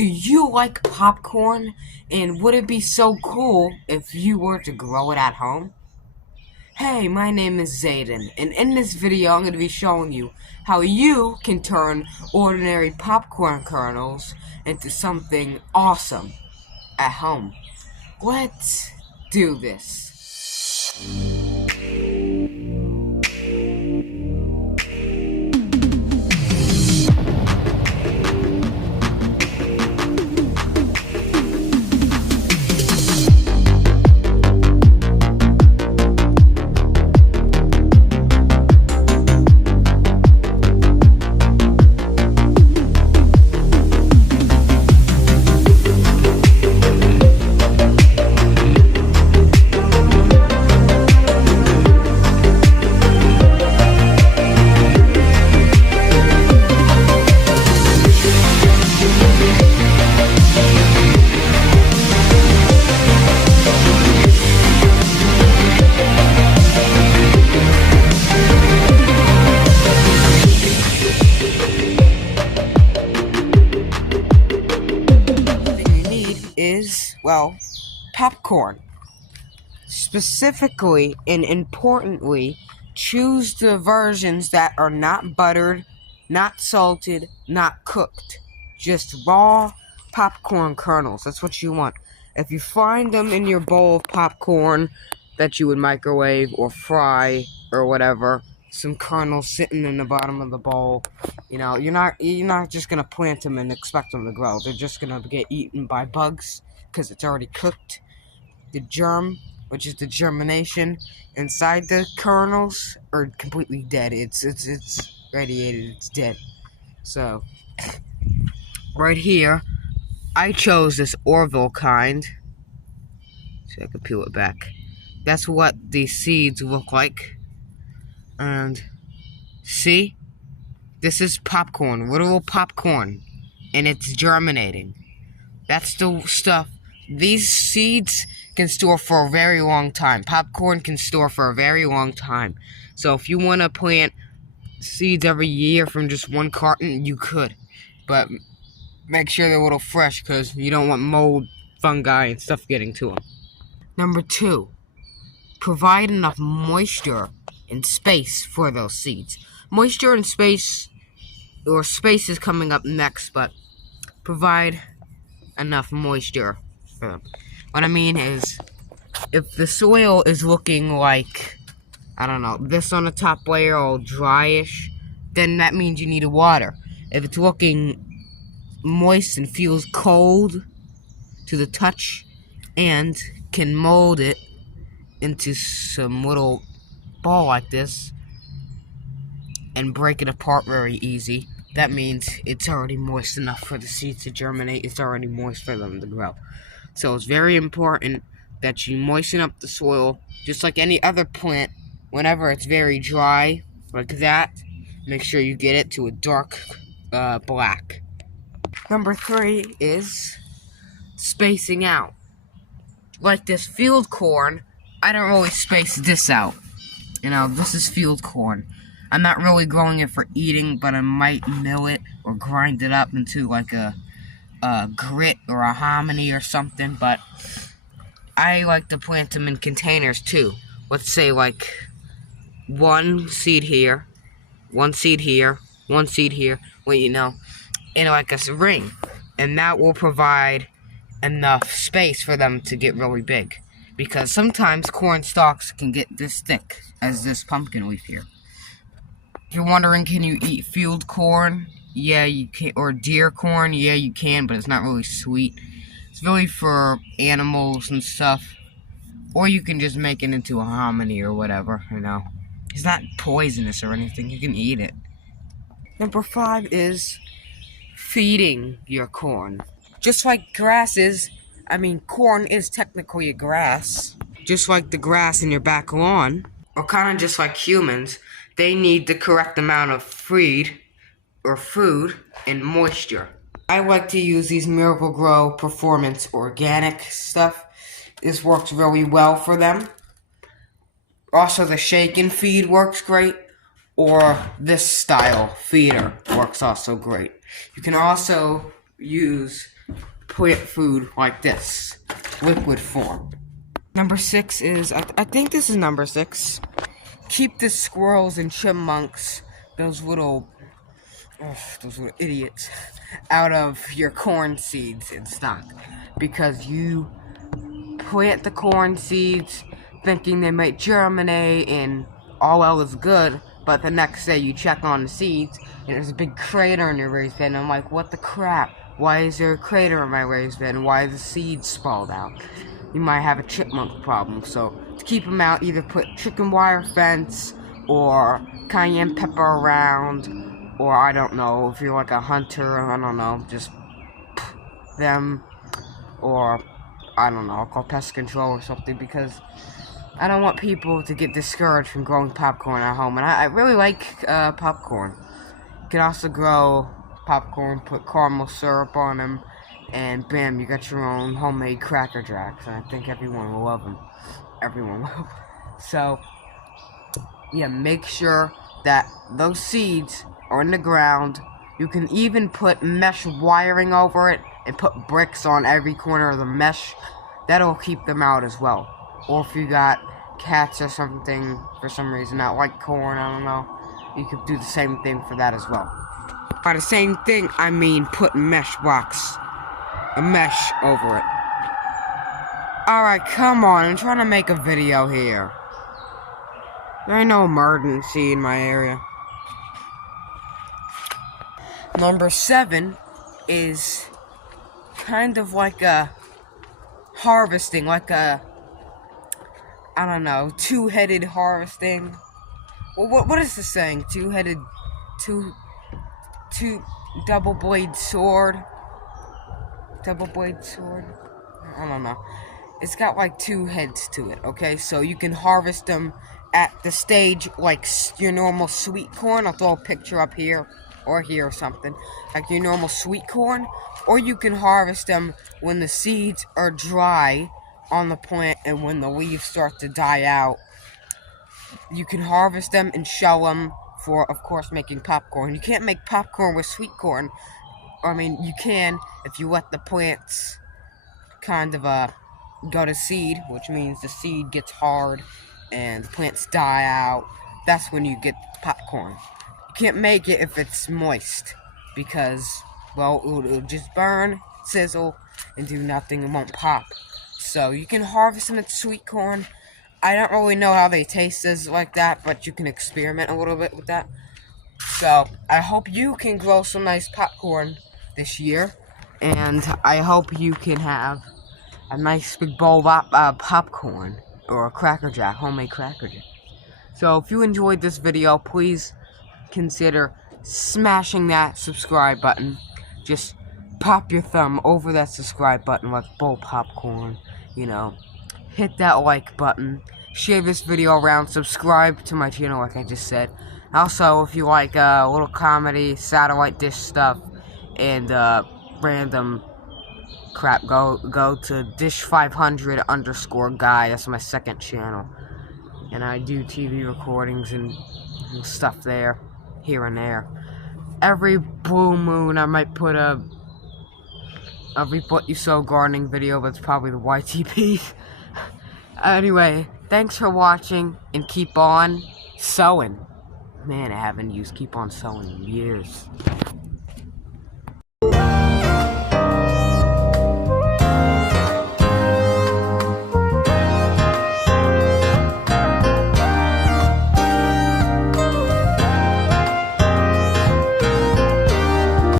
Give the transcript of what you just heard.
Do you like popcorn? And would it be so cool if you were to grow it at home? Hey, my name is Zayden, and in this video I'm going to be showing you how you can turn ordinary popcorn kernels into something awesome at home. Let's do this. Well, popcorn. Specifically and importantly, choose the versions that are not buttered, not salted, not cooked. Just raw popcorn kernels. That's what you want. If you find them in your bowl of popcorn that you would microwave or fry or whatever, some kernels sitting in the bottom of the bowl, you're not just gonna plant them and expect them to grow. They're just gonna get eaten by bugs because it's already cooked. The germ, which is the germination inside the kernels, are completely dead. It's radiated. It's dead. So right here, I chose this Orville kind. So I can peel it back. That's what the seeds look like. And see, this is popcorn, literal popcorn, and it's germinating. That's the stuff. These seeds can store for a very long time. Popcorn can store for a very long time. So if you want to plant seeds every year from just one carton, you could. But make sure they're a little fresh because you don't want mold, fungi, and stuff getting to them. Number 2, provide enough moisture and space for those seeds. Moisture and space, or space is coming up next, but provide enough moisture. What I mean is, if the soil is looking like, I don't know, this on the top layer all dryish, then that means you need water. If it's looking moist and feels cold to the touch and can mold it into some little ball like this and break it apart very easy, that means it's already moist enough for the seeds to germinate. It's already moist for them to grow. So it's very important that you moisten up the soil, just like any other plant. Whenever it's very dry, like that, make sure you get it to a dark black. Number 3 is spacing out. Like this field corn, I don't really space this out. This is field corn. I'm not really growing it for eating, but I might mill it or grind it up into like a grit or a hominy or something. But I like to plant them in containers too. Let's say like one seed here, one seed here, one seed here. In like a ring, and that will provide enough space for them to get really big. Because sometimes corn stalks can get this thick as this pumpkin leaf here. If you're wondering, can you eat field corn? Yeah, you can. Or deer corn? Yeah, you can, but it's not really sweet. It's really for animals and stuff. Or you can just make it into a hominy or whatever, It's not poisonous or anything. You can eat it. Number 5 is feeding your corn. Just like grass is, corn is technically a grass. Just like the grass in your back lawn, or kind of just like humans, they need the correct amount of food and moisture. I like to use these Miracle-Gro Performance organic stuff. This works really well for them. Also, the shake and feed works great. or this style feeder works also great. You can also use plant food like this, liquid form. Number 6 is, I think this is number 6. Keep the squirrels and chipmunks, those little idiots, out of your corn seeds in stock. Because you plant the corn seeds thinking they might germinate and all is good, but the next day you check on the seeds and there's a big crater in your raised bed, and I'm like, what the crap? Why is there a crater in my raised bed, and why are the seeds spalled out? You might have a chipmunk problem. So to keep them out, either put chicken wire fence or cayenne pepper around, or I don't know, if you're like a hunter, I don't know, just them, or I don't know, I'll call pest control or something, because I don't want people to get discouraged from growing popcorn at home. And I really like popcorn. You can also grow popcorn, put caramel syrup on them, and bam, you got your own homemade Cracker Jacks. And I think everyone will love them. Everyone will. So, yeah, make sure that those seeds are in the ground. You can even put mesh wiring over it and put bricks on every corner of the mesh. That'll keep them out as well. Or if you got cats or something, for some reason, not like corn, I don't know, you could do the same thing for that as well. By the same thing, I mean put mesh box, a mesh over it. Alright, come on, I'm trying to make a video here. There ain't no emergency in my area. Number 7 is kind of like a harvesting, like a, I don't know, two-headed harvesting. Well, what is the saying? Two-headed, two double-blade sword? Double-blade sword? I don't know. It's got like 2 heads to it, okay? So you can harvest them at the stage like your normal sweet corn. I'll throw a picture up here or here or something. Like your normal sweet corn. Or you can harvest them when the seeds are dry on the plant and when the leaves start to die out. You can harvest them and shell them for, of course, making popcorn. You can't make popcorn with sweet corn. I mean, you can if you let the plants kind of go to seed, which means the seed gets hard and the plants die out. That's when you get popcorn. You can't make it if it's moist, because, well, it'll just burn, sizzle, and do nothing. It won't pop. So you can harvest them at sweet corn. I don't really know how they taste as like that, but you can experiment a little bit with that. So I hope you can grow some nice popcorn this year, and I hope you can have a nice big bowl of popcorn or a Cracker Jack, homemade Cracker Jack. So if you enjoyed this video, please consider smashing that subscribe button. Just pop your thumb over that subscribe button like bowl popcorn, you know. Hit that like button, share this video around, subscribe to my channel like I just said. Also, if you like little comedy, satellite dish stuff, and random crap, go to dish500_guy. That's my second channel, and I do TV recordings and stuff there, here and there. Every blue moon I might put a Reap What You Sow gardening video, but it's probably the YTP. Anyway, thanks for watching, and keep on sowing. Man, I haven't used keep on sowing in years.